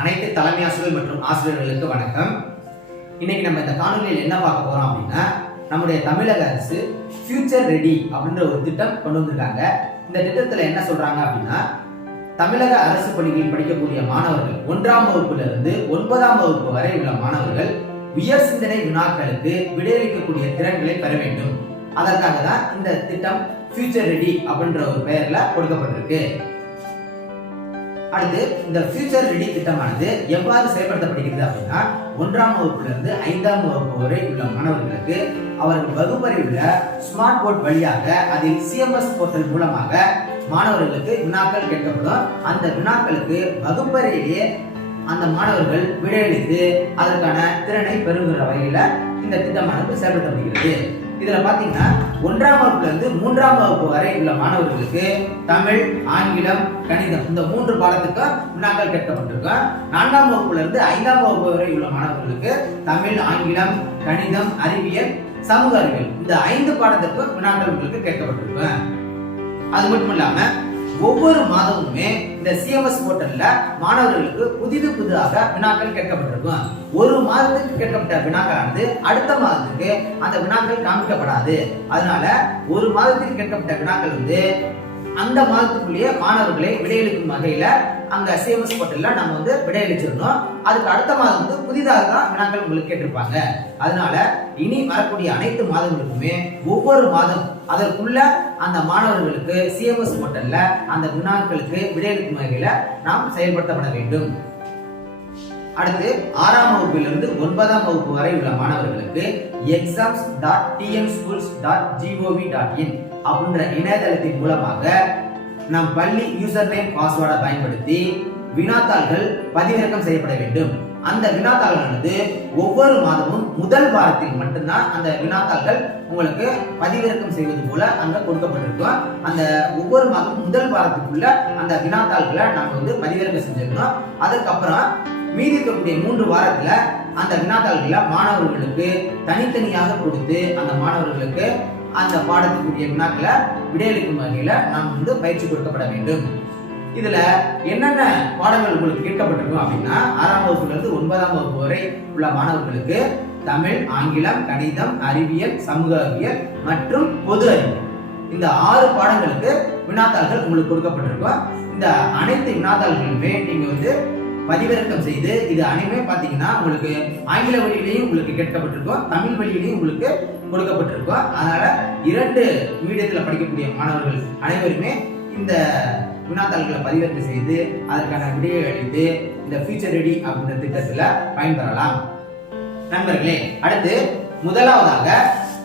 அனைத்து தலைமை ஆசிரியர்கள் மற்றும் ஆசிரியர்களுக்கு வணக்கம். இன்னைக்கு நம்ம இந்த காணொலியில் என்ன பார்க்க போறோம் அப்படின்னா, நம்முடைய தமிழக அரசு ஃபியூச்சர் ரெடி அப்படின்ற ஒரு திட்டம் கொண்டு வந்திருக்காங்க. இந்த திட்டத்தில் என்ன சொல்றாங்க அப்படின்னா, தமிழக அரசு பள்ளிகளில் படிக்கக்கூடிய மாணவர்கள் 1ஆம் வகுப்புல இருந்து 9ஆம் வகுப்பு வரை உள்ள மாணவர்கள் உயர் சிந்தனை வினாக்களுக்கு விடையளிக்கக்கூடிய திறன்களை பெற வேண்டும். அதற்காக தான் இந்த திட்டம் ஃபியூச்சர் ரெடி அப்படின்ற ஒரு பெயர்ல கொடுக்கப்பட்டிருக்கு. அடுத்து இந்த ஃபியூச்சர் ரெடி திட்டமானது எவ்வாறு செயல்படுத்தப்படுகிறது அப்படின்னா, 1ஆம் வகுப்புல இருந்து 5ஆம் வகுப்பு வரை உள்ள மாணவர்களுக்கு அவர்கள் வகுப்பறையில் உள்ள ஸ்மார்ட் போர்ட் வழியாக அதில் சிஎம்எஸ் போர்ட்டல் மூலமாக மாணவர்களுக்கு வினாக்கள் கேட்கப்படும். அந்த வினாக்களுக்கு வகுப்பறையிலேயே அந்த மாணவர்கள் விடையளித்து அதற்கான திறனை பெறுகிற வகையில இந்த திட்டமானது செயல்படுத்தப்படுகிறது. இதுல பாத்தீங்கன்னா 1ஆம் வகுப்புல இருந்து 3ஆம் வகுப்பு வரை உள்ள மாணவர்களுக்கு தமிழ், ஆங்கிலம், கணிதம் இந்த 3 பாடத்துக்கு வினாக்கள் கேட்கப்பட்டிருக்கும். 4ஆம் வகுப்புல இருந்து 5ஆம் வகுப்பு வரை உள்ள மாணவர்களுக்கு தமிழ், ஆங்கிலம், கணிதம், அறிவியல், சமூக அறிவியல் இந்த 5 பாடத்துக்கு வினாக்கள் உங்களுக்கு கேட்கப்பட்டிருக்கும். அது மட்டும் இல்லாம ஒவ்வொரு மாதமுமே இந்த சிஎம்எஸ் போர்ட்டல்ல மாணவர்களுக்கு புதிதாக வினாக்கள் கேட்கப்பட்டிருக்கும். ஒரு மாதத்துக்கு கேட்கப்பட்ட வினாக்களானது அடுத்த மாதத்துக்கு அந்த வினாக்கள் காமிக்கப்படாது. அதனால ஒரு மாதத்துக்கு கேட்கப்பட்ட வினாக்கள் அந்த மாதத்துக்குள்ளேயே மாணவர்களை விடையளிக்கும் வகையில அங்க சிஎம்எஸ் போர்ட்டல்ல நம்ம விடையளிச்சிடணும். அதுக்கு அடுத்த மாதம் புதிதாக தான் வினாக்கள் உங்களுக்கு கேட்டிருப்பாங்க. அதனால இனி வரக்கூடிய அனைத்து மாதங்களுக்குமே ஒவ்வொரு மாதம் அதற்குள்ள அந்த மாணவர்களுக்கு சிஎம்எஸ் போர்ட்டல்ல அந்த வினாக்களுக்கு விடையளிக்கும் வகையில நாம் செயல்படுத்தப்பட வேண்டும். அடுத்து 6ஆம் வகுப்பிலிருந்து 9ஆம் வகுப்பு வரை உள்ள மாணவர்களுக்கு exams.tnschools.gov.in அப்படின்ற இணையதளத்தின் மூலமாக நம் பள்ளி யூசர் நேம் பாஸ்வேர்டை பயன்படுத்தி வினாத்தாள்கள் பதிவிறக்கம் செய்யப்பட வேண்டும். அந்த வினாத்தாள்களானது ஒவ்வொரு மாதமும் முதல் வாரத்தில் மட்டும்தான் அந்த வினாத்தாள்கள் உங்களுக்கு பதிவிறக்கம் செய்வது போல அங்க கொடுக்கப்பட்டிருக்கும். அந்த ஒவ்வொரு மாதமும் முதல் வாரத்துக்குள்ள அந்த வினாத்தாள்களை நம்ம பதிவிறக்கம் செஞ்சிருக்கணும். அதுக்கப்புறம் மீதி இருக்கக்கூடிய 3 வாரத்துல அந்த வினாத்தாள்களை மாணவர்களுக்கு தனித்தனியாக கொடுத்து அந்த மாணவர்களுக்கு அந்த பாடத்துக்குரிய வினாக்களை விடையளிக்கும் வகையில நாம் பயிற்சி கொடுக்கப்பட வேண்டும். இதுல என்னென்ன பாடங்கள் உங்களுக்கு கேட்கப்பட்டிருக்கும் அப்படின்னா, 6ஆம் வகுப்புல இருந்து 9ஆம் வகுப்பு வரை உள்ள மாணவர்களுக்கு தமிழ், ஆங்கிலம், கணிதம், அறிவியல், சமூக அறிவியல் மற்றும் பொது அறிவியல் இந்த 6 பாடங்களுக்கு வினாத்தாள்கள் உங்களுக்கு கொடுக்கப்பட்டிருக்கும். இந்த அனைத்து வினாத்தாள்களுமே நீங்க பதிவிறக்கம் செய்து இது அனைமே பாத்தீங்கன்னா உங்களுக்கு ஆங்கில வழியிலையும் உங்களுக்கு கேட்கப்பட்டிருக்கும், தமிழ் வழியிலையும் உங்களுக்கு கொடுக்கப்பட்டிருக்கும். அதனால 2 மீடியத்தில் படிக்கக்கூடிய மாணவர்கள் அனைவருமே இந்த வினாத்தாள்களை பதிவிறக்கம் செய்து அதற்கான விடையை அளித்து இந்த ஃபியூச்சர் ரெடி அப்படின்ற திட்டத்துல பயன்பெறலாம். நண்பர்களே, அடுத்து முதலாவதாக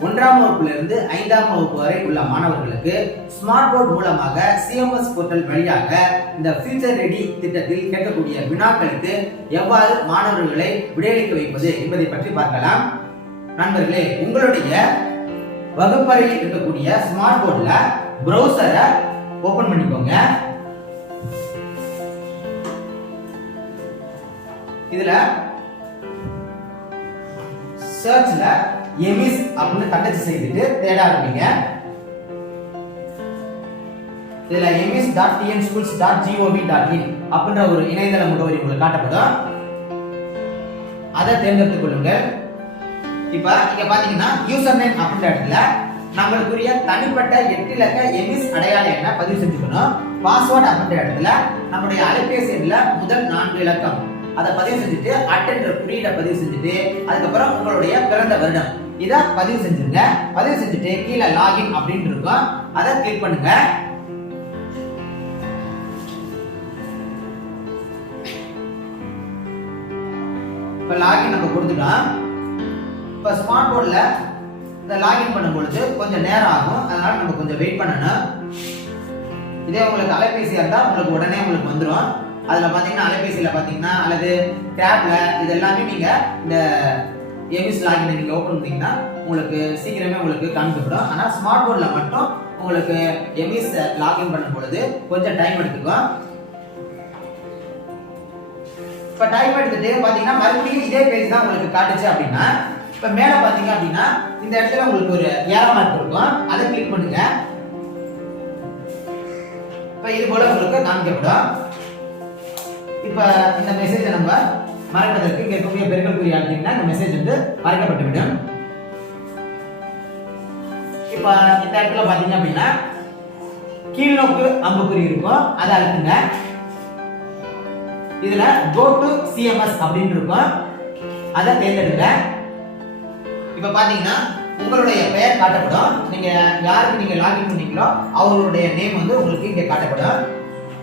1ஆம் வகுப்புல இருந்து 5ஆம் வகுப்பு வரை உள்ள மாணவர்களுக்கு ஸ்மார்ட் போர்ட் மூலமாக சிஎம்எஸ் போர்ட்டல் வழியாக இந்த ஃபியூச்சர் ரெடி திட்டத்தில் கேட்கக்கூடிய வினாக்களுக்கு எவ்வாறு மாணவர்களை விடையளிக்க வைப்பது என்பதை பற்றி பார்க்கலாம். நண்பர்களே, உங்களுடைய வகுப்பறையில் இருக்கக்கூடிய ஸ்மார்ட் போர்ட்ல பிரவுசரை ஓபன் பண்ணிக்கோங்க. இதுல சர்ச்ல எமிஸ் அப்படின்னு தட்டச்சு செய்துட்டு தேட ஆரம்பிங்க. இதுல emis.tnschools.gov.in அப்படின்ற ஒரு இணையதள முகவரி உங்களுக்கு காட்டப்படும். அதை தேர்ந்தெடுத்துக் கொள்ளுங்கள். இப்ப இங்க பாத்தீங்கன்னா யூசர் நேம் அப்படின்ற இடத்துல நம்மளுக்குரிய தனிப்பட்ட 8 இலக்க எமிஸ் அடையாள எண்ணை பதிவு செஞ்சுக்கணும். பாஸ்வேர்ட் அப்படின்ற இடத்துல நம்முடைய அலைபேசி எண்ணில் முதல் 4 இலக்கம் அதை பதிவு செஞ்சுட்டு அட்டென்ற குறியீடை பதிவு செஞ்சுட்டு அதுக்கப்புறம் உங்களுடைய பிறந்த வருடம் இதை பதிவு செஞ்சுருங்க. பதிவு செஞ்சுட்டு கீழே லாகின் அப்படின்னு இருக்கும், அதை கிளிக் பண்ணுங்க. இப்ப லாகின் நம்ம கொடுத்துட்டோம். இப்ப ஸ்மார்ட் போர்ட்ல இந்த லாகின் பண்ணும்பொழுது கொஞ்சம் நேரம் ஆகும், அதனால நம்ம கொஞ்சம் வெயிட் பண்ணணும். இதே உங்களுக்கு அலைபேசியா இருந்தா உங்களுக்கு உடனே உங்களுக்கு வந்துடும். அதுல பாத்தீங்கன்னா அலைபேசியில பாத்தீங்கன்னா அல்லது டேப்ல இது எல்லாமே நீங்க இந்த எமிஸ் லாகினை நீங்க ஓபன் பண்ணீங்கன்னா உங்களுக்கு சீக்கிரமே உங்களுக்கு காமிக்கப்படும். ஆனா ஸ்மார்ட் போர்ட்ல மட்டும் உங்களுக்கு எமிஸ் லாகின் பண்ணும் பொழுது கொஞ்சம் டைம் எடுத்துக்கும். இப்ப டைம் எடுத்துட்டு பாத்தீங்கன்னா மறுபடியும் இதே பேஜ் தான் உங்களுக்கு காட்டுச்சு அப்படின்னா, இப்ப மேல பாத்தீங்க அப்படின்னா இந்த இடத்துல உங்களுக்கு ஒரு ஏரோ மார்க் இருக்கும், அதை கிளிக் பண்ணுங்க. இப்ப இது போல உங்களுக்கு காமிக்கப்படும். இப்ப இப்போ இந்த மெசேஜை நம்ம மறைப்பதற்கு இங்க இருக்கக்கூடிய பெருக்கல் குறி அழுத்தினா இந்த மெசேஜ் வந்து மறைக்கப்பட்டு விடும். இப்போ இந்த இடத்துல பாத்தீங்க அப்படின்னா கீழ்நோக்கு அம்புக்குறி இருக்கும், அதை அழுத்துங்க. இதுல go to CMS அப்படின்னு இருக்கும், அதை தேர்ந்தெடுங்க. இப்ப பாத்தீங்கன்னா உங்களுடைய பெயர் காட்டப்படும். நீங்க யாருக்கு நீங்க லாகின் பண்ணீங்களோ அவங்களுடைய நேம் வந்து உங்களுக்கு இங்க காட்டப்படும்.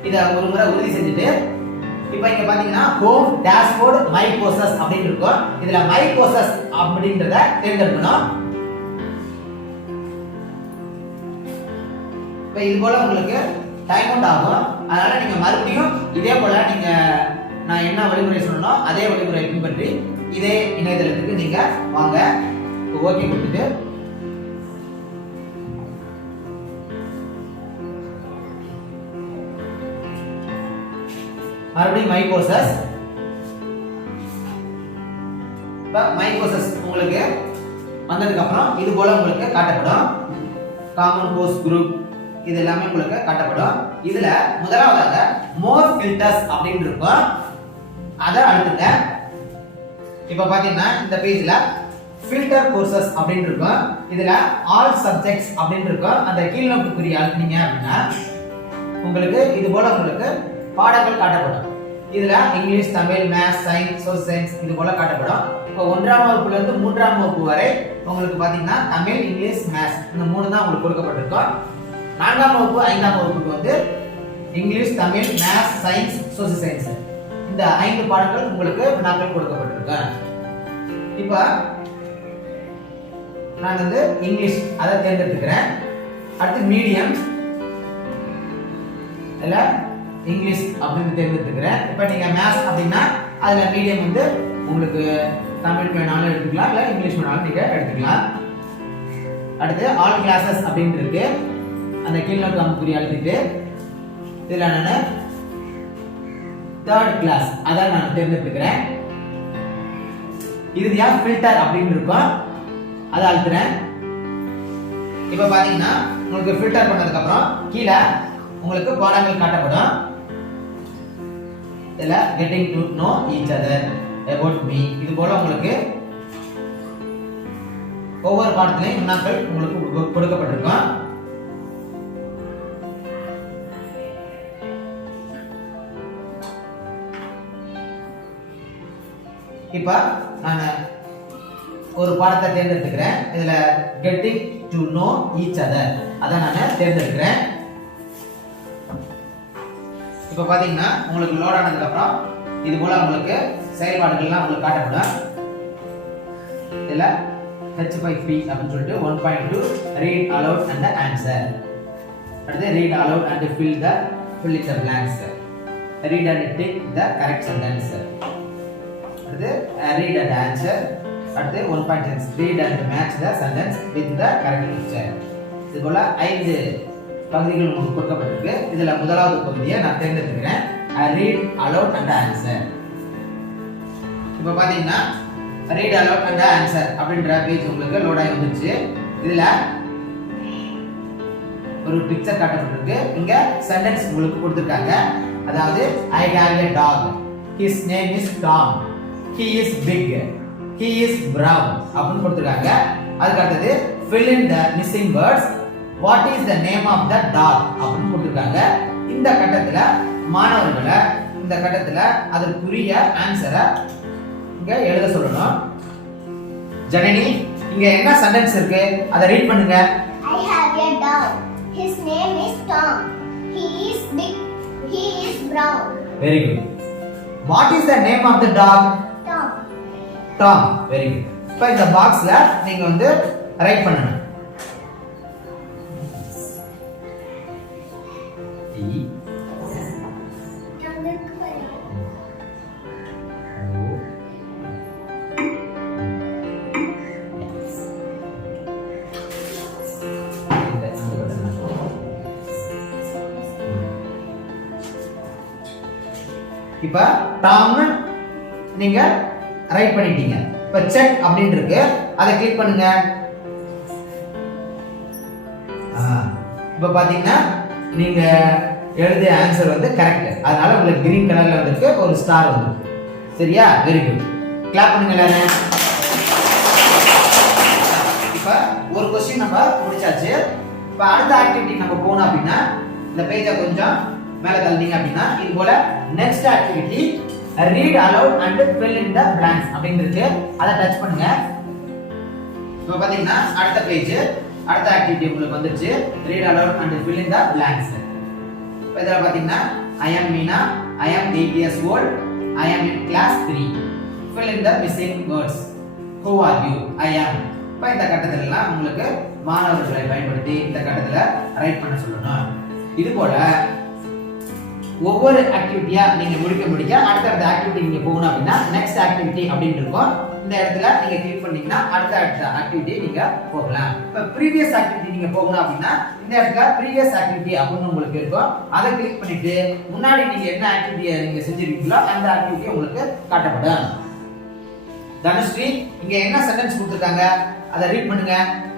இத ஒரு முறை உறுதி செஞ்சுட்டு இப்போ இங்க பாத்தீங்கன்னா ஹோம் டேஷ்போர்ட் மை கோர்சஸ் அப்படின்னு இருக்கும். இதுல மை கோர்சஸ் அப்படின்றத தேர்ந்தெடுக்கணும். இப்போ இது போல உங்களுக்கு டைம் அவுட் ஆகும். அதனால நீங்க மறுபடியும் இதே போல நீங்க நான் என்ன வழிமுறை சொன்னோம் அதே வழிமுறை பின்பற்றி இதே இணையதளத்துக்கு நீங்க வாங்க. ஓகே கொடுத்துட்டு மறுபடியும் மை கோர்சஸ். மை கோர்சஸ் உங்களுக்கு வந்ததுக்கு அப்புறம் இது போல உங்களுக்கு காட்டப்படும். காமன் கோர்ஸ் குரூப் இது எல்லாமே உங்களுக்கு காட்டப்படும். இதுல முதலாவதாக மோர் ஃபில்டர்ஸ் அப்படின்னு இருக்கும், அதை அழுத்துங்க. இப்ப பாத்தீங்கன்னா இந்த பேஜ்ல ஃபில்டர் கோர்சஸ் அப்படின்னு இருக்கும். இதுல ஆல் சப்ஜெக்ட்ஸ் அப்படின்னு இருக்கும். அந்த கீழ்நோக்கு குறி அழுத்தினீங்க அப்படின்னா உங்களுக்கு இது போல உங்களுக்கு பாடங்கள் காட்டப்படும். இதுல English, Tamil, maths, science, social science இது போல காட்டப்படும். இப்போ 1ஆம் வகுப்புல இருந்து 3ஆம் வகுப்பு வரை உங்களுக்கு பாத்தீங்கன்னா தமிழ், இங்கிலீஷ், மேத்ஸ் இந்த மூணு தான் உங்களுக்கு கொடுக்கப்பட்டிருக்கும். 4ஆம் வகுப்பு 5ஆம் வகுப்புக்கு வந்து English, Tamil, maths, science, social science இந்த 5 பாடங்கள் உங்களுக்கு வினாக்கள் கொடுக்கப்பட்டிருக்கு. இப்போ நான் வந்து இங்கிலீஷ் அதை தேர்ந்தெடுத்துக்கிறேன். அடுத்து மீடியம் இல்ல இங்கிலீஷ் அப்படின்னு தேர்ந்தெடுத்துக்கிறேன். இப்போ நீங்க மேத்ஸ் அப்படின்னா அதுல மீடியம் வந்து உங்களுக்கு தமிழ் வேணாலும் எடுத்துக்கலாம், இல்ல இங்கிலீஷ் வேணாலும் நீங்க எடுத்துக்கலாம். அடுத்து ஆல் கிளாஸஸ் அப்படின்னு இருக்கு, அந்த கீழ்நோக்கு அம்புக்குறி அழுத்திட்டு இதுல நான் 3rd கிளாஸ் அதை நான் தேர்ந்தெடுத்துக்கிறேன். இறுதியா ஃபில்டர் அப்படின்னு இருக்கும், அதை அழுத்துறேன். இப்ப பாத்தீங்கன்னா உங்களுக்கு ஃபில்டர் பண்ணதுக்கு அப்புறம் கீழே உங்களுக்கு பாடங்கள் காட்டப்படும். இதுல getting to know each other, about me இது போல உங்களுக்கு ஒவ்வொரு பாடத்திலையும் வினாக்கள் உங்களுக்கு கொடுக்கப்பட்டிருக்கும். இப்ப நான் ஒரு பாடத்தை தேர்ந்தெடுத்துக்கிறேன். இதுல getting to know each other அதை நான் தேர்ந்தெடுக்கிறேன். இப்ப பாத்தீங்கன்னா உங்களுக்கு லோட் ஆனதுக்கு அப்புறம் இது போல உங்களுக்கு செயல்பாடுகள்லாம் உங்களுக்கு காட்டப்படும். இதுல H5P அப்படின்னு சொல்லிட்டு 1.2 read aloud and answer. அடுத்து read aloud and fill in the blanks. read and tick the correct sentence. அடுத்து read and answer. அடுத்து 1.6 read and match the sentence with the correct picture. இது போல 5 பகுதிகள் உங்களுக்கு கொடுக்கப்பட்டிருக்கு. இதுல முதலாவது பகுதியை நான் தேர்ந்தெடுக்கிறேன், read aloud and answer. இப்போ பாத்தீங்கன்னா read aloud and answer அப்படின்ற பேஜ் உங்களுக்கு லோட் ஆகி வந்துருச்சு. இதுல ஒரு பிக்சர் காட்டப்பட்டிருக்கு, இங்க சென்டென்ஸ் உங்களுக்கு கொடுத்திருக்காங்க. அதாவது I have a dog, his name is Tom, he is big, he is brown அப்படின்னு கொடுத்திருக்காங்க. அதுக்கு அடுத்தது fill in the missing words, what is the name of the dog அப்படின்னு கொடுத்திருக்காங்க. இந்த கட்டத்துல மாணவர்களை இந்த கட்டத்துல அதற்குரிய ஆன்சரை இங்க எழுத சொல்லணும். ஜனனி இங்க என்ன சென்டென்ஸ் இருக்கு அதை ரீட் பண்ணுங்க. I have a dog, his name is Tom, he is big, he is brown. Very good. What is the name of the dog? Tom. Tom. Very good. இப்போ இந்த பாக்ஸ்ல நீங்க வந்து ரைட் பண்ணணும். இப்ப டாம்னு நீங்க ரைட் பண்ணிட்டீங்க. இப்ப செக் அப்படின்னு இருக்கு, அதை கிளிக் பண்ணுங்க. இப்ப பாத்தீங்கன்னா நீங்க எழுதிய ஆன்சர் வந்து கரெக்ட். அதனால உங்களுக்கு கிரீன் கலர்ல வந்திருக்கு, ஒரு ஸ்டார் வந்திருக்கு. சரியா? Very good. கிளாப் பண்ணுங்க எல்லாரும். இப்ப ஒரு क्वेश्चन நம்ம முடிச்சாச்சு. இப்ப அடுத்த ஆக்டிவிட்டி நம்ம போறோம் அப்படினா இந்த பேஜை கொஞ்சம் மேல தள்ளிங்க அப்படினா இது போல next activity read aloud and fill in the blanks அப்படினு இருக்கு. அத டச் பண்ணுங்க. இப்ப பாத்தீங்கன்னா அடுத்த பேஜ் அடுத்த ஆக்டிவிட்டி உங்களுக்கு வந்துருச்சு. read aloud and fill in the blanks. இப்ப இதல பாத்தீங்கன்னா I am Meena, I am 8 years old, I am in class 3. fill in the missing words. who are you? I am. இப்ப இந்த கட்டத்துல எல்லாம் உங்களுக்கு மாணவர்களை பயன்படுத்தி இந்த கட்டத்துல ரைட் பண்ண சொல்லணும். இது போல ஒவ்வொரு ஆக்டிவிட்டியா நீங்க முடிக்க அடுத்த ஆக்டிவிட்டி நீங்க போகணும் அப்படின்னா நெக்ஸ்ட் ஆக்டிவிட்டி அப்படின்னு இருக்கும். இந்த இடத்துல நீங்க கிளிக் பண்ணீங்கன்னா அடுத்த ஆக்டிவிட்டி நீங்க போகலாம். இப்ப ப்ரீவியஸ் ஆக்டிவிட்டி நீங்க போகணும் அப்படின்னா இந்த இடத்துல ப்ரீவியஸ் ஆக்டிவிட்டி அப்படின்னு உங்களுக்கு இருக்கும். அதை கிளிக் பண்ணிட்டு முன்னாடி நீங்க என்ன ஆக்டிவிட்டியை நீங்க செஞ்சிருக்கீங்களோ அந்த ஆக்டிவிட்டி உங்களுக்கு காட்டப்படும். தனுஸ்ரீ இங்க என்ன சென்டென்ஸ் கொடுத்திருக்காங்க அதை ரீட் பண்ணுங்க.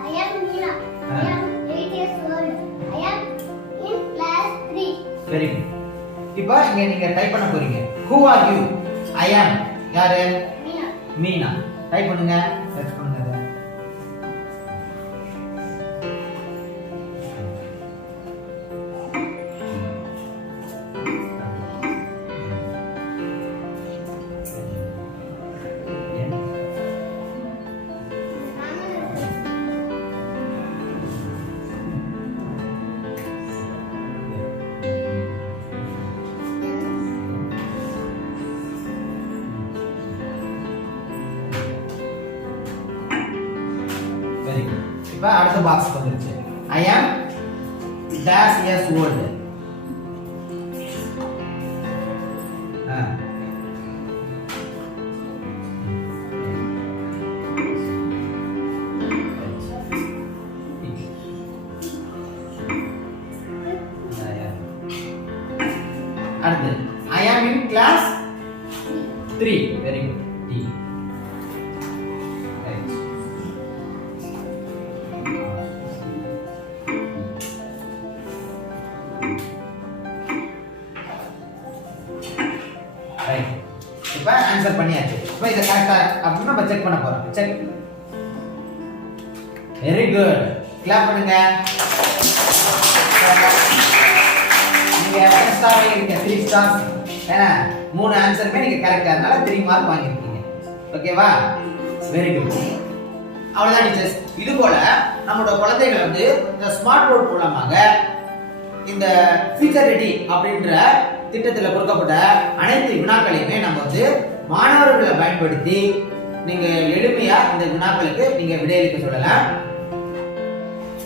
I am Meena. I am 8 years old. I am in class 3. Very good. இப்போ இங்க நீங்க டைப் பண்ண போறீங்க. who are you? I am யாரு? Meena. மீனா. டைப் பண்ணுங்க. சர்ச் பண்ணுங்க. இப்ப அடுத்த பாக்ஸ் வந்துருச்சு. I am dash years old. அடுத்து I am in class 3. very good. D. இப்ப ஆன்சர் பண்ணியாச்சு. இப்ப இத கரெக்ட்டா அப்படினா நம்ம செக் பண்ண போறோம். செக். Very good. கிளாப் பண்ணுங்க. நீங்க எக்ஸ்ட்ரா நீங்க 3 ஸ்டார்ஸ். ஏனா மூணு ஆன்சருமே நீங்க கரெக்ட்டா அதனால 3 மார்க் வாங்கிருக்கீங்க. ஓகேவா? Very good. அவ்வளவுதான் டீச்சர்ஸ். இது போல நம்மளோட குழந்தைகள் வந்து இந்த ஸ்மார்ட் போர்ட் மூலமாக இந்த ஃபியூச்சர் ரெடி அப்படின்ற திட்டத்தில் கொடுக்கப்பட்ட அனைத்து வினாக்களையுமே நம்ம வந்து மாணவர்களை பயன்படுத்தி நீங்க எளிமையா இந்த வினாக்களுக்கு நீங்க விடையளிக்க சொல்லலாம்.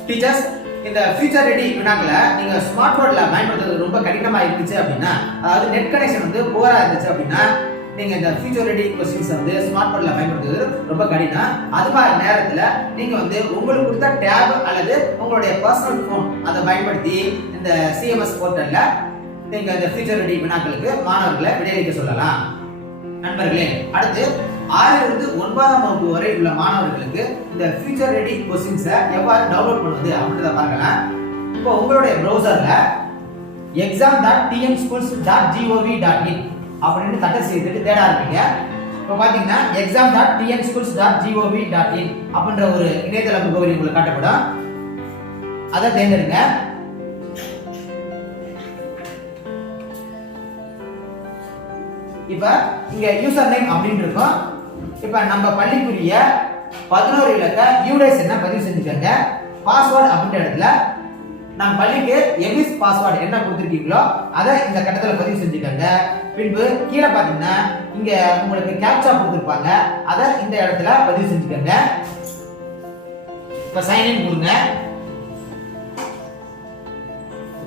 டீச்சர்ஸ் இந்த ஃபியூச்சர் ரெடி வினாக்களை நீங்க ஸ்மார்ட் போர்ட்ல பயன்படுத்துறது ரொம்ப கடினமா இருந்துச்சு அப்படின்னா, அதாவது நெட் கனெக்ஷன் வந்து போரா இருந்துச்சு அப்படின்னா நீங்க இந்த ஃபியூச்சர் ரெடி क्वेश्चंस வந்து ஸ்மார்ட் போர்ட்ல பயன்படுத்துறது ரொம்ப கடினம். அது மாதிரி நேரத்துல நீங்க வந்து உங்களுக்கு கொடுத்த டேப் அல்லது உங்களுடைய பர்சனல் போன் அதை பயன்படுத்தி இந்த CMS போர்ட்டல்ல நீங்க இந்த ஃபியூச்சர் ரெடி வினாக்களுக்கு மாணவர்களை விடையளிக்க சொல்லலாம். நண்பர்களே, அடுத்து 6 இருந்து 9ஆம் வகுப்பு வரை உள்ள மாணவர்களுக்கு இந்த ஃபியூச்சர் ரெடி क्वेश्चंस எவ்வாறு டவுன்லோட் பண்ணுவது அப்படின்றத பார்க்கலாம். இப்போ உங்களுடைய browserல exam.tnschools.gov.in அப்படின்னு தட்டை செய்துட்டு தேட ஆரம்பிங்க. இப்போ பாத்தீங்கன்னா exam.tnschools.gov.in அப்படின்ற ஒரு இணையதள முகவரி உங்களுக்கு காட்டப்படும். அதை தேர்ந்தெடுங்க. இப்ப இங்க யூசர் நேம் அப்படின்னு இருக்கும். இப்ப நம்ம பள்ளிக்குரிய 11 இலக்க யூடைஸ் என்ன பதிவு செஞ்சுக்கங்க. பாஸ்வேர்ட் அப்படின்ற இடத்துல நம்ம பள்ளிக்கு எமிஸ் பாஸ்வேர்ட் என்ன கொடுத்திருக்கீங்களோ அதை இந்த கட்டத்துல பதிவு செஞ்சுக்கங்க. பின்பு கீழே பாத்தீங்கன்னா இங்க உங்களுக்கு கேப்சா கொடுத்திருப்பாங்க, அதை இந்த இடத்துல பதிவு செஞ்சுக்கங்க. இப்ப சைன் இன் கொடுங்க.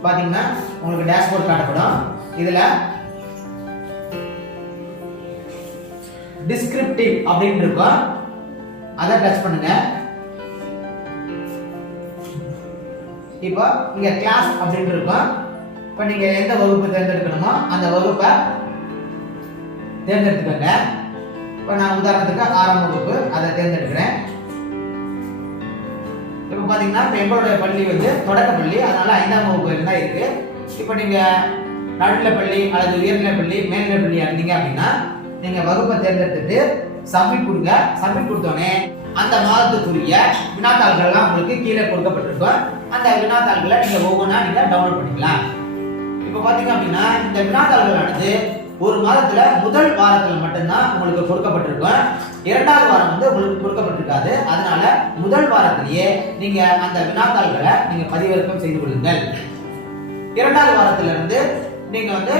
பாத்தீங்கன்னா உங்களுக்கு டேஷ்போர்ட் காட்டப்படும். இதுல டிஸ்கிரிப்டிவ் அப்படின்னு இருக்கும், அதை டச் பண்ணுங்க. இப்போ இங்க கிளாஸ் அப்படின்னு இருக்கும். இப்போ நீங்க எந்த வகுப்பு தேர்ந்தெடுக்கணுமோ அந்த வகுப்பை தேர்ந்தெடுத்துக்கோங்க. இப்போ நான் உதாரணத்துக்கு 6ஆம் வகுப்பு அதை தேர்ந்தெடுக்கிறேன். இப்போ பாத்தீங்கன்னா இப்போ எங்களுடைய பள்ளி வந்து தொடக்க பள்ளி, அதனால 5ஆம் வகுப்பு தான் இருக்கு. இப்போ நீங்க நடுநிலை பள்ளி அல்லது உயர்நிலை பள்ளி மேல்நிலை பள்ளி இருந்தீங்க அப்படின்னா நீங்க வகுப்பை தேர்ந்தெடுத்துட்டு சப்மிட் கொடுங்க. சப்மிட் கொடுத்தோடனே அந்த மாதத்துக்குரிய வினாத்தாள்கள்லாம் உங்களுக்கு கீழே கொடுக்கப்பட்டிருக்கும். அந்த வினாத்தாள்களை நீங்க ஒவ்வொன்றா நீங்க டவுன்லோட் பண்ணிக்கலாம். இப்போ பாத்தீங்க அப்படின்னா இந்த வினாத்தாள்களானது ஒரு மாதத்துல முதல் வாரத்துல மட்டும்தான் உங்களுக்கு கொடுக்கப்பட்டிருக்கும். இரண்டாவது வாரம் வந்து உங்களுக்கு கொடுக்கப்பட்டிருக்காது. அதனால முதல் வாரத்திலேயே நீங்க அந்த வினாத்தாள்களை நீங்க பதிவிறக்கம் செய்து கொள்ளுங்கள். இரண்டாவது வாரத்துல இருந்து நீங்க வந்து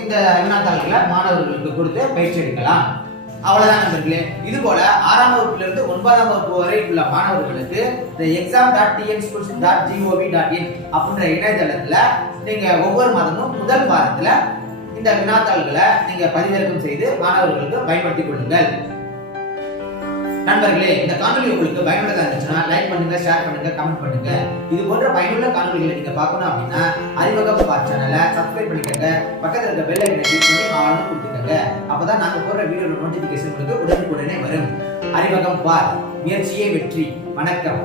இந்த வினாத்தாள்களை மாணவர்களுக்கு கொடுத்து பயிற்சி எடுக்கலாம். அவ்வளவுதான் நண்பர்களே. இது போல 6ஆம் வகுப்புல இருந்து 9ஆம் வகுப்பு வரை உள்ள மாணவர்களுக்கு இந்த exam.tnschools.gov.in அப்படின்ற இணையதளத்துல நீங்க ஒவ்வொரு மாதமும் முதல் வாரத்துல இந்த வினாத்தாள்களை நீங்க பதிவிறக்கம் செய்து மாணவர்களுக்கு பயன்படுத்திக் கொள்ளுங்கள். நண்பர்களே, இந்த காணொலி உங்களுக்கு பயனுள்ளதா இருந்துச்சுன்னா லைக் பண்ணுங்க, ஷேர் பண்ணுங்க, கமெண்ட் பண்ணுங்க. இது போன்ற பயனுள்ள காணொலிகளை நீங்க பார்க்கணும் அப்படின்னா அறிவகம் பார் சேனலை சப்ஸ்கிரைப் பண்ணிக்கங்க. பக்கத்துல இருக்க பெல் ஐகானை கிளிக் பண்ணி ஆல்னு கொடுத்துக்கங்க. அப்பதான் நாங்க போடுற வீடியோட நோட்டிபிகேஷன் உங்களுக்கு உடனுக்குடனே வரும். அறிவகம் பார், முயற்சியே வெற்றி. வணக்கம்.